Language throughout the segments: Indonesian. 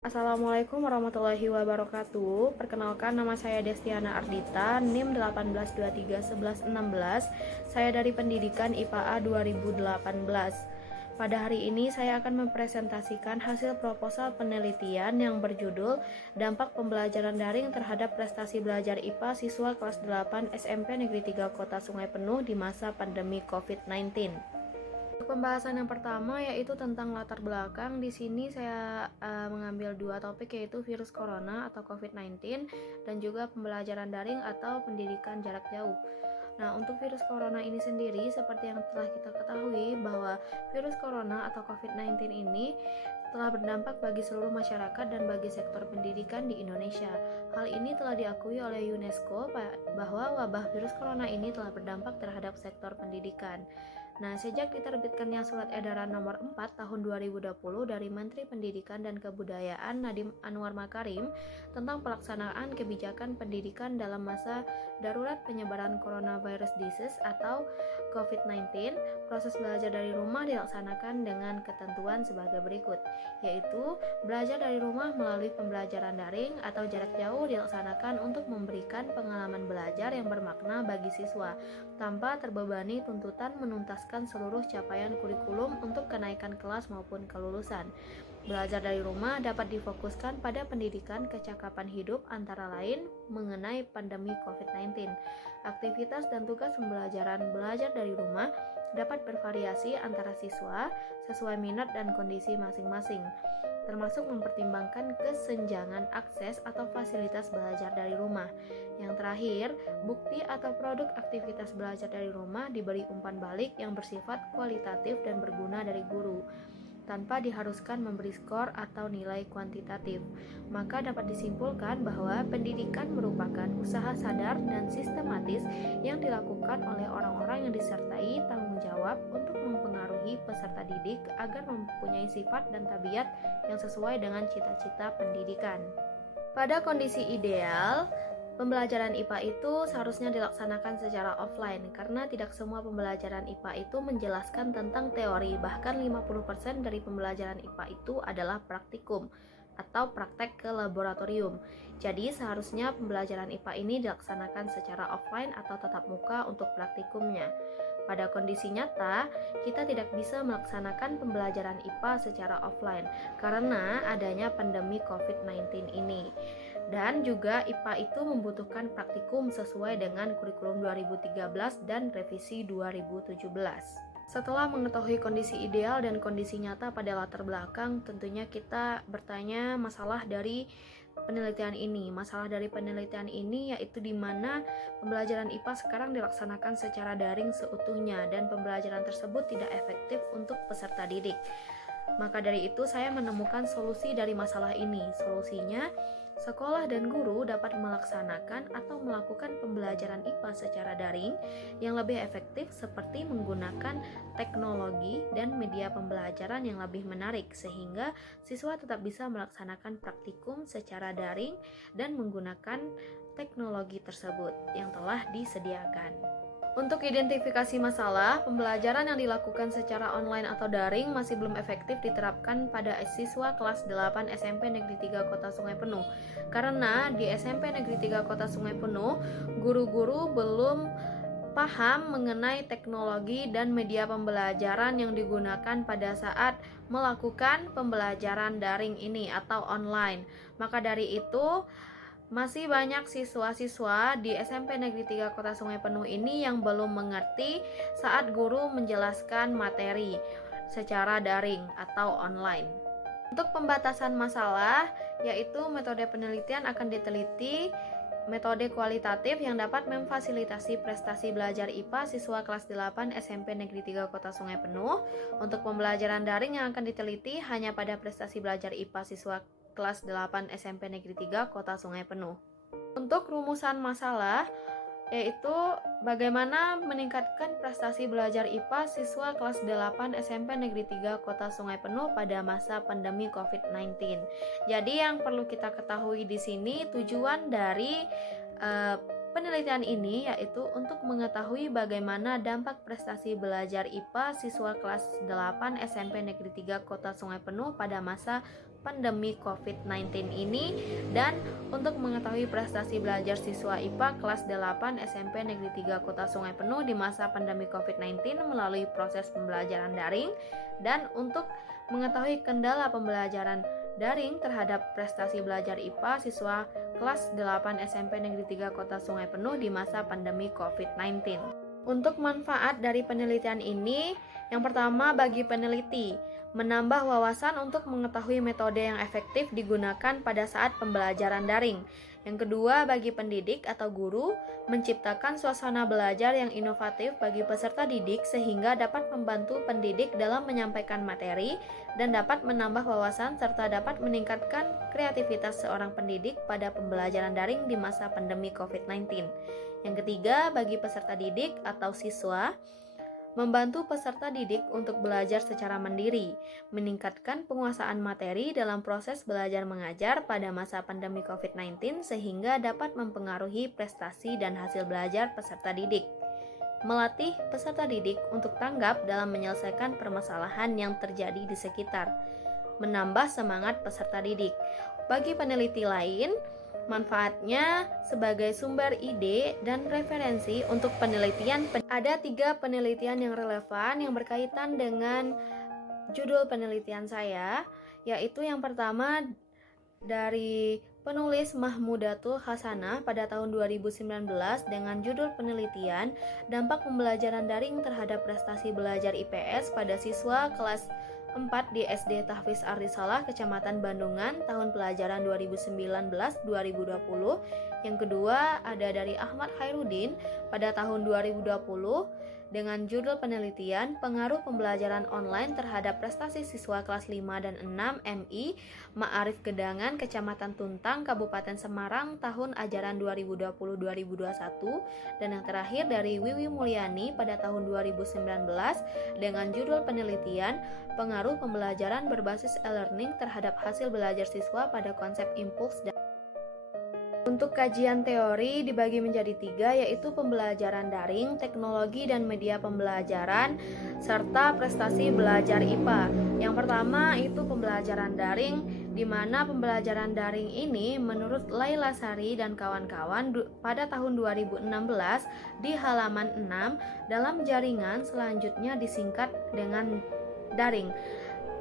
Assalamualaikum warahmatullahi wabarakatuh. Perkenalkan, nama saya Destiana Ardita, NIM 18231116. Saya dari Pendidikan IPA 2018. Pada hari ini saya akan mempresentasikan hasil proposal penelitian yang berjudul Dampak Pembelajaran Daring terhadap Prestasi Belajar IPA Siswa kelas 8 SMP Negeri 3 Kota Sungai Penuh di masa pandemi COVID-19. Pembahasan yang pertama yaitu tentang latar belakang. Di sini saya mengambil dua topik, yaitu virus corona atau COVID-19 dan juga pembelajaran daring atau pendidikan jarak jauh. Nah, untuk virus corona ini sendiri, seperti yang telah kita ketahui bahwa virus corona atau COVID-19 ini telah berdampak bagi seluruh masyarakat dan bagi sektor pendidikan di Indonesia. Hal ini telah diakui oleh UNESCO bahwa wabah virus corona ini telah berdampak terhadap sektor pendidikan. Nah, sejak diterbitkannya Surat Edaran Nomor 4 Tahun 2020 dari Menteri Pendidikan dan Kebudayaan Nadiem Anwar Makarim tentang pelaksanaan kebijakan pendidikan dalam masa darurat penyebaran coronavirus disease atau COVID-19, proses belajar dari rumah dilaksanakan dengan ketentuan sebagai berikut, yaitu belajar dari rumah melalui pembelajaran daring atau jarak jauh dilaksanakan untuk memberikan pengalaman belajar yang bermakna bagi siswa, tanpa terbebani tuntutan menuntaskan seluruh capaian kurikulum untuk kenaikan kelas maupun kelulusan. Belajar dari rumah dapat difokuskan pada pendidikan kecakapan hidup, antara lain mengenai pandemi COVID-19. Aktivitas dan tugas pembelajaran belajar dari rumah dapat bervariasi antara siswa sesuai minat dan kondisi masing-masing, termasuk mempertimbangkan kesenjangan akses atau fasilitas belajar dari rumah. Yang terakhir, bukti atau produk aktivitas belajar dari rumah diberi umpan balik yang bersifat kualitatif dan berguna dari guru, tanpa diharuskan memberi skor atau nilai kuantitatif. Maka dapat disimpulkan bahwa pendidikan merupakan usaha sadar dan sistematis yang dilakukan oleh orang-orang yang disertai tanggung jawab untuk mempengaruhi peserta didik agar mempunyai sifat dan tabiat yang sesuai dengan cita-cita pendidikan. Pada kondisi ideal, pembelajaran IPA itu seharusnya dilaksanakan secara offline, karena tidak semua pembelajaran IPA itu menjelaskan tentang teori. Bahkan 50% dari pembelajaran IPA itu adalah praktikum atau praktek ke laboratorium. Jadi seharusnya pembelajaran IPA ini dilaksanakan secara offline atau tatap muka untuk praktikumnya. Pada kondisi nyata, kita tidak bisa melaksanakan pembelajaran IPA secara offline karena adanya pandemi COVID-19 ini. Dan juga IPA itu membutuhkan praktikum sesuai dengan kurikulum 2013 dan revisi 2017. Setelah mengetahui kondisi ideal dan kondisi nyata pada latar belakang, tentunya kita bertanya masalah dari penelitian ini. Masalah dari penelitian ini yaitu di mana pembelajaran IPA sekarang dilaksanakan secara daring seutuhnya dan pembelajaran tersebut tidak efektif untuk peserta didik. Maka dari itu saya menemukan solusi dari masalah ini. Solusinya, sekolah dan guru dapat melaksanakan atau melakukan pembelajaran IPA secara daring yang lebih efektif, seperti menggunakan teknologi dan media pembelajaran yang lebih menarik, sehingga siswa tetap bisa melaksanakan praktikum secara daring dan menggunakan teknologi tersebut yang telah disediakan. Untuk identifikasi masalah, pembelajaran yang dilakukan secara online atau daring masih belum efektif diterapkan pada siswa kelas 8 SMP Negeri 3 Kota Sungai Penuh. Karena di SMP Negeri 3 Kota Sungai Penuh, guru-guru belum paham mengenai teknologi dan media pembelajaran yang digunakan pada saat melakukan pembelajaran daring ini atau online. Maka dari itu, masih banyak siswa-siswa di SMP Negeri 3 Kota Sungai Penuh ini yang belum mengerti saat guru menjelaskan materi secara daring atau online. Untuk pembatasan masalah, yaitu metode penelitian akan diteliti metode kualitatif yang dapat memfasilitasi prestasi belajar IPA siswa kelas 8 SMP Negeri 3 Kota Sungai Penuh. Untuk pembelajaran daring yang akan diteliti hanya pada prestasi belajar IPA siswa kelas 8 SMP Negeri 3 Kota Sungai Penuh. Untuk rumusan masalah, yaitu bagaimana meningkatkan prestasi belajar IPA siswa kelas 8 SMP Negeri 3 Kota Sungai Penuh pada masa pandemi COVID-19. Jadi yang perlu kita ketahui di sini, tujuan dari penelitian ini yaitu untuk mengetahui bagaimana dampak prestasi belajar IPA siswa kelas 8 SMP Negeri 3 Kota Sungai Penuh pada masa pandemi COVID-19 ini, dan untuk mengetahui prestasi belajar siswa IPA kelas 8 SMP Negeri 3 Kota Sungai Penuh di masa pandemi COVID-19 melalui proses pembelajaran daring, dan untuk mengetahui kendala pembelajaran daring terhadap prestasi belajar IPA siswa kelas 8 SMP Negeri 3 Kota Sungai Penuh di masa pandemi COVID-19. Untuk manfaat dari penelitian ini, yang pertama bagi peneliti, menambah wawasan untuk mengetahui metode yang efektif digunakan pada saat pembelajaran daring. Yang kedua, bagi pendidik atau guru, menciptakan suasana belajar yang inovatif bagi peserta didik sehingga dapat membantu pendidik dalam menyampaikan materi dan dapat menambah wawasan serta dapat meningkatkan kreativitas seorang pendidik pada pembelajaran daring di masa pandemi COVID-19. Yang ketiga, bagi peserta didik atau siswa, membantu peserta didik untuk belajar secara mandiri, meningkatkan penguasaan materi dalam proses belajar mengajar pada masa pandemi COVID-19 sehingga dapat mempengaruhi prestasi dan hasil belajar peserta didik. Melatih peserta didik untuk tanggap dalam menyelesaikan permasalahan yang terjadi di sekitar, menambah semangat peserta didik. Bagi peneliti lain, manfaatnya sebagai sumber ide dan referensi untuk penelitian. Ada 3 penelitian yang relevan yang berkaitan dengan judul penelitian saya, yaitu yang pertama dari penulis Mahmudatul Hasanah pada tahun 2019 dengan judul penelitian Dampak Pembelajaran Daring Terhadap Prestasi Belajar IPS pada Siswa Kelas 4 di SD Tahfiz Ar-Risalah, Kecamatan Bandungan, tahun pelajaran 2019-2020. Yang kedua ada dari Ahmad Khairuddin pada tahun 2020 dengan judul penelitian Pengaruh Pembelajaran Online Terhadap Prestasi Siswa Kelas 5 dan 6 MI Ma'arif Gedangan, Kecamatan Tuntang, Kabupaten Semarang, tahun ajaran 2020-2021. Dan yang terakhir dari Wiwi Mulyani pada tahun 2019 dengan judul penelitian Pengaruh Pembelajaran Berbasis E-Learning Terhadap Hasil Belajar Siswa pada Konsep Impuls. Untuk kajian teori dibagi menjadi 3, yaitu pembelajaran daring, teknologi dan media pembelajaran, serta prestasi belajar IPA. Yang pertama itu pembelajaran daring, di mana pembelajaran daring ini menurut Laila Sari dan kawan-kawan pada tahun 2016 di halaman 6 dalam jaringan selanjutnya disingkat dengan daring.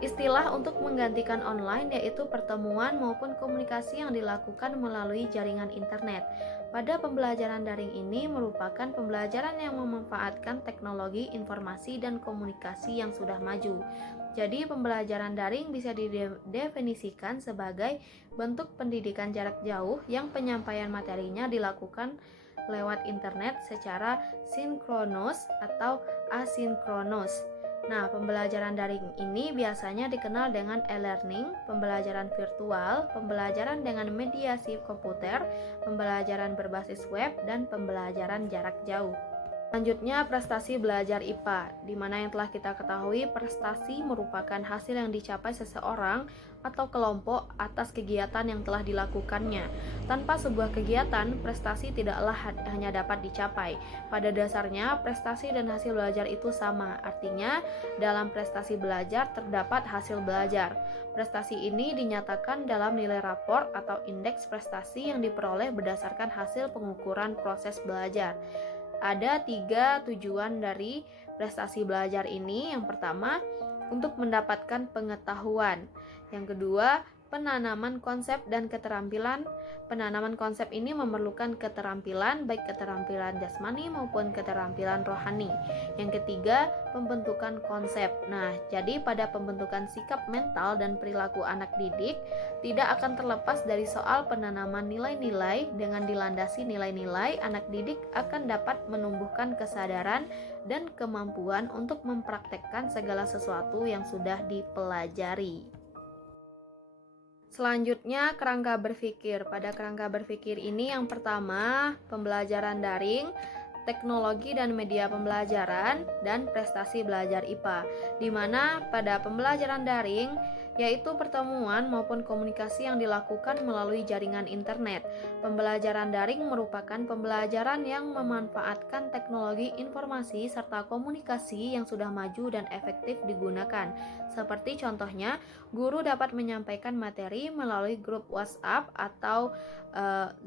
Istilah untuk menggantikan online yaitu pertemuan maupun komunikasi yang dilakukan melalui jaringan internet. Pada pembelajaran daring ini merupakan pembelajaran yang memanfaatkan teknologi informasi dan komunikasi yang sudah maju. Jadi pembelajaran daring bisa didefinisikan sebagai bentuk pendidikan jarak jauh yang penyampaian materinya dilakukan lewat internet secara sinkronus atau asinkronus. Nah, pembelajaran daring ini biasanya dikenal dengan e-learning, pembelajaran virtual, pembelajaran dengan mediasi komputer, pembelajaran berbasis web, dan pembelajaran jarak jauh. Selanjutnya, prestasi belajar IPA, di mana yang telah kita ketahui prestasi merupakan hasil yang dicapai seseorang atau kelompok atas kegiatan yang telah dilakukannya. Tanpa sebuah kegiatan, prestasi tidaklah hanya dapat dicapai. Pada dasarnya, prestasi dan hasil belajar itu sama. Artinya, dalam prestasi belajar terdapat hasil belajar. Prestasi ini dinyatakan dalam nilai rapor atau indeks prestasi yang diperoleh berdasarkan hasil pengukuran proses belajar. Ada 3 tujuan dari prestasi belajar ini. Yang pertama, untuk mendapatkan pengetahuan. Yang kedua, penanaman konsep dan keterampilan. Penanaman konsep ini memerlukan keterampilan, baik keterampilan jasmani maupun keterampilan rohani. Yang ketiga, pembentukan konsep. Nah, jadi pada pembentukan sikap mental dan perilaku anak didik, tidak akan terlepas dari soal penanaman nilai-nilai. Dengan dilandasi nilai-nilai, anak didik akan dapat menumbuhkan kesadaran dan kemampuan untuk mempraktekkan segala sesuatu yang sudah dipelajari. Selanjutnya, kerangka berpikir. Pada kerangka berpikir ini yang pertama, pembelajaran daring, teknologi dan media pembelajaran, dan prestasi belajar IPA. Di mana pada pembelajaran daring yaitu pertemuan maupun komunikasi yang dilakukan melalui jaringan internet. Pembelajaran daring merupakan pembelajaran yang memanfaatkan teknologi informasi serta komunikasi yang sudah maju dan efektif digunakan. Seperti contohnya, guru dapat menyampaikan materi melalui grup WhatsApp atau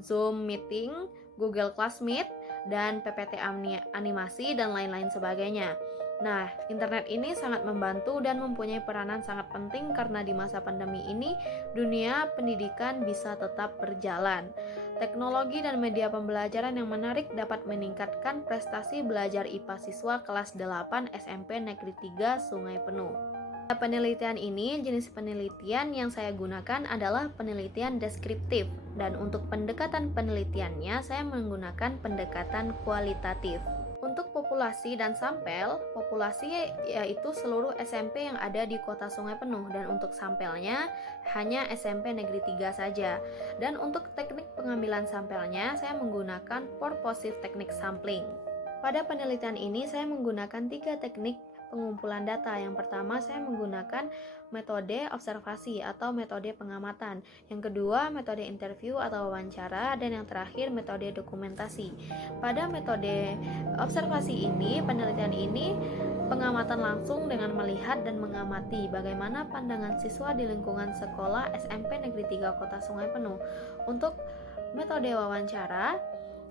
Zoom Meeting, Google Classmeet, dan PPT animasi dan lain-lain sebagainya. Nah, internet ini sangat membantu dan mempunyai peranan sangat penting karena di masa pandemi ini dunia pendidikan bisa tetap berjalan. Teknologi dan media pembelajaran yang menarik dapat meningkatkan prestasi belajar IPA siswa kelas 8 SMP Negeri 3 Sungai Penuh. Penelitian ini, jenis penelitian yang saya gunakan adalah penelitian deskriptif, dan untuk pendekatan penelitiannya saya menggunakan pendekatan kualitatif. Untuk populasi dan sampel, populasi yaitu seluruh SMP yang ada di Kota Sungai Penuh, dan untuk sampelnya hanya SMP Negeri 3 saja. Dan untuk teknik pengambilan sampelnya saya menggunakan purposive technique sampling. Pada penelitian ini saya menggunakan 3 teknik pengumpulan data. Yang pertama saya menggunakan metode observasi atau metode pengamatan. Yang kedua metode interview atau wawancara, dan yang terakhir metode dokumentasi. Pada metode observasi ini, penelitian ini pengamatan langsung dengan melihat dan mengamati bagaimana pandangan siswa di lingkungan sekolah SMP Negeri 3 Kota Sungai Penuh. Untuk metode wawancara,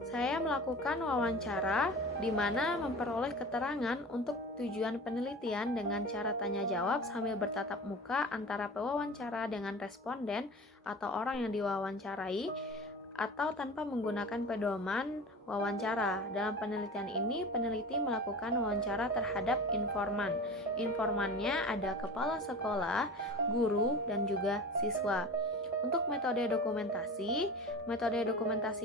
saya melakukan wawancara di mana memperoleh keterangan untuk tujuan penelitian dengan cara tanya jawab sambil bertatap muka antara pewawancara dengan responden atau orang yang diwawancarai, atau tanpa menggunakan pedoman wawancara. Dalam penelitian ini, peneliti melakukan wawancara terhadap informan. Informannya ada kepala sekolah, guru, dan juga siswa. Untuk metode dokumentasi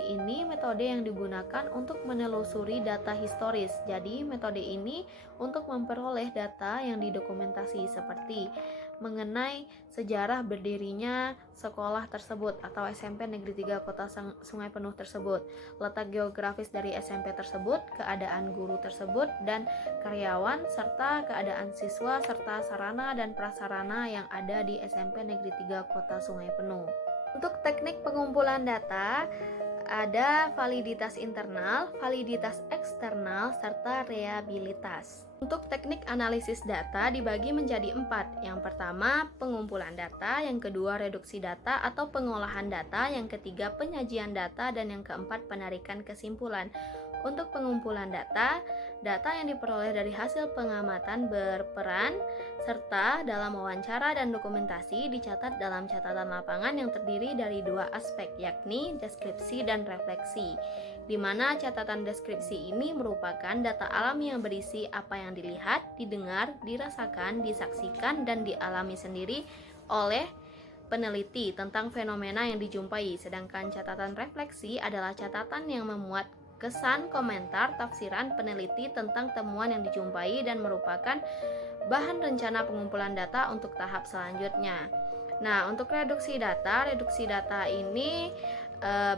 ini metode yang digunakan untuk menelusuri data historis. Jadi metode ini untuk memperoleh data yang didokumentasi seperti mengenai sejarah berdirinya sekolah tersebut atau SMP Negeri 3 Kota Sungai Penuh tersebut, letak geografis dari SMP tersebut, keadaan guru tersebut dan karyawan, serta keadaan siswa serta sarana dan prasarana yang ada di SMP Negeri 3 Kota Sungai Penuh. Untuk teknik pengumpulan data ada validitas internal, validitas eksternal, serta reliabilitas. Untuk teknik analisis data dibagi menjadi 4. Yang pertama, pengumpulan data. Yang kedua, reduksi data atau pengolahan data. Yang ketiga, penyajian data. Dan yang keempat, penarikan kesimpulan. Untuk pengumpulan data, data yang diperoleh dari hasil pengamatan berperan, serta dalam wawancara dan dokumentasi dicatat dalam catatan lapangan yang terdiri dari 2 aspek, yakni deskripsi dan refleksi, di mana catatan deskripsi ini merupakan data alami yang berisi apa yang dilihat, didengar, dirasakan, disaksikan, dan dialami sendiri oleh peneliti tentang fenomena yang dijumpai, sedangkan catatan refleksi adalah catatan yang memuat kesan, komentar, tafsiran peneliti tentang temuan yang dijumpai dan merupakan bahan rencana pengumpulan data untuk tahap selanjutnya. Nah, untuk reduksi data ini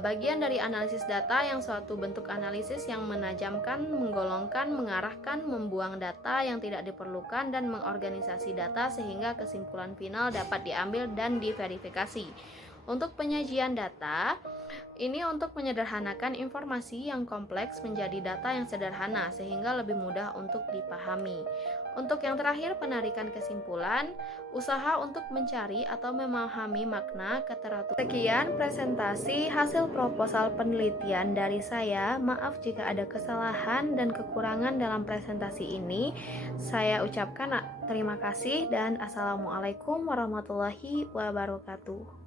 bagian dari analisis data yang suatu bentuk analisis yang menajamkan, menggolongkan, mengarahkan, membuang data yang tidak diperlukan dan mengorganisasi data sehingga kesimpulan final dapat diambil dan diverifikasi. Untuk penyajian data, ini untuk menyederhanakan informasi yang kompleks menjadi data yang sederhana sehingga lebih mudah untuk dipahami. Untuk yang terakhir, penarikan kesimpulan, usaha untuk mencari atau memahami makna keteraturan. Sekian presentasi hasil proposal penelitian dari saya. Maaf jika ada kesalahan dan kekurangan dalam presentasi ini. Saya ucapkan terima kasih dan assalamualaikum warahmatullahi wabarakatuh.